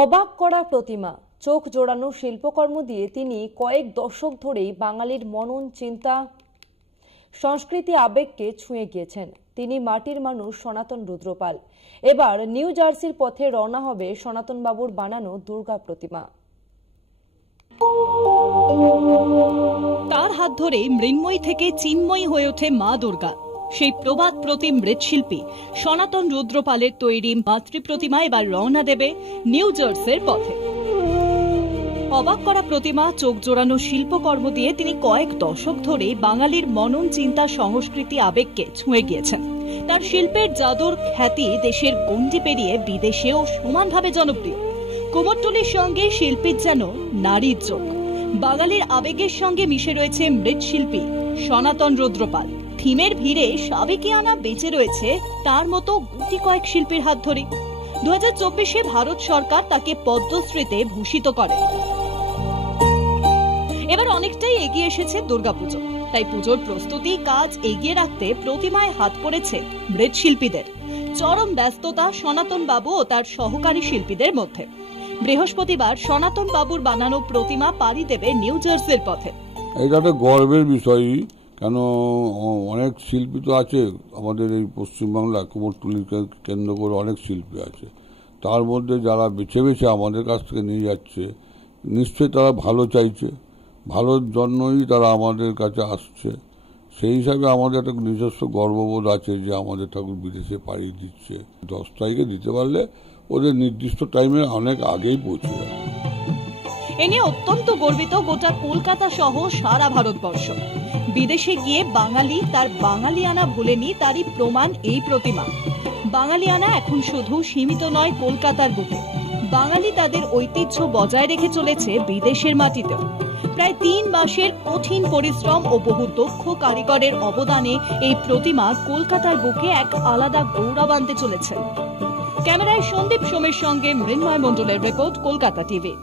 অবাক করা প্রতিমা, চোখ জোড়ানো শিল্পকর্ম দিয়ে তিনি কয়েক দশক ধরেই বাঙালির মনন, চিন্তা, সংস্কৃতি, আবেগকে ছুঁয়ে গিয়েছেন। তিনি মাটির মানুষ সনাতন রুদ্রপাল। এবার নিউ জার্সির পথে রওনা হবে সনাতন বাবুর বানানো দুর্গা প্রতিমা। তার হাত ধরে মৃন্ময়ী থেকে চিন্ময়ী হয়ে ওঠে মা দুর্গা। সেই প্রবাদ প্রতিম মৃৎশিল্পী সনাতন রুদ্রপালের তৈরি মাতৃ প্রতিমা এবার রওনা দেবে নিউ জার্সির পথে। অবাক করা প্রতিমা, চোখ জোড়ানো শিল্পকর্ম দিয়ে তিনি কয়েক দশক ধরে বাঙালির মনন, চিন্তা, সংস্কৃতি, আবেগকে ছুঁয়ে গিয়েছেন। তার শিল্পের জাদুর খ্যাতি দেশের গণ্ডি পেরিয়ে বিদেশেও সমানভাবে জনপ্রিয়। কুমোরটুলির সঙ্গে শিল্পীর যেন নারীর চোখ। বাঙালির আবেগের সঙ্গে মিশে রয়েছে মৃৎশিল্পী সনাতন রুদ্রপাল। থিমের ভিড়ে সাবেকিয়ানা বেঁচে রয়েছে তার মতো গুটি কয়েক শিল্পীর হাত ধরে। 2024-এ ভারত সরকার তাকে পদ্মশ্রীতে ভূষিত করে। এবার অনেকটাই এগিয়ে এসেছে দুর্গাপুজো, তাই পুজোর প্রস্তুতি কাজ এগিয়ে রাখতে প্রতিমায় হাত পড়েছে মৃৎশিল্পীদের। চরম ব্যস্ততা সনাতন বাবু ও তার সহকারী শিল্পীদের মধ্যে। বৃহস্পতিবার সনাতন বাবুর বানানো প্রতিমা পাড়ি দেবে নিউ জার্সির পথে। এটা তো গর্বের বিষয়, কেন অনেক শিল্পী তো আছে আমাদের এই পশ্চিমবাংলা, কুমোরটুলিকে কেন্দ্র করে অনেক শিল্পী আছে। তার মধ্যে যারা বেছে বেছে আমাদের কাছ থেকে নিয়ে যাচ্ছে, নিশ্চয়ই তারা ভালো চাইছে, ভালোর জন্যই তারা আমাদের কাছে আসছে। সেই হিসাবে আমাদের একটা নিজস্ব গর্ববোধ আছে যে আমাদের ঠাকুর বিদেশে পাড়িয়ে দিচ্ছে। 10 তারিখে দিতে পারলে ওদের নির্দিষ্ট টাইমে অনেক আগেই পৌঁছে যাবে। এ নিয়ে অত্যন্ত গর্বিত গোটা কলকাতা সহ সারা ভারতবর্ষ। বিদেশে গিয়ে বাঙালি তার বাঙালিয়ানা ভুলেনি, তারই প্রমাণ এই প্রতিমা। বাঙালিয়ানা এখন শুধু সীমিত নয় কলকাতার বুকে, বাঙালি তাদের ঐতিহ্য বজায় রেখে চলেছে বিদেশের মাটিতেও। প্রায় 3 মাসের কঠিন পরিশ্রম ও বহু দক্ষ কারিগরের অবদানে এই প্রতিমা কলকাতার বুকে এক আলাদা গৌরব আনতে চলেছে। ক্যামেরায় সন্দীপ সোমের সঙ্গে মৃন্ময় মণ্ডলের রিপোর্ট, কলকাতা টিভি।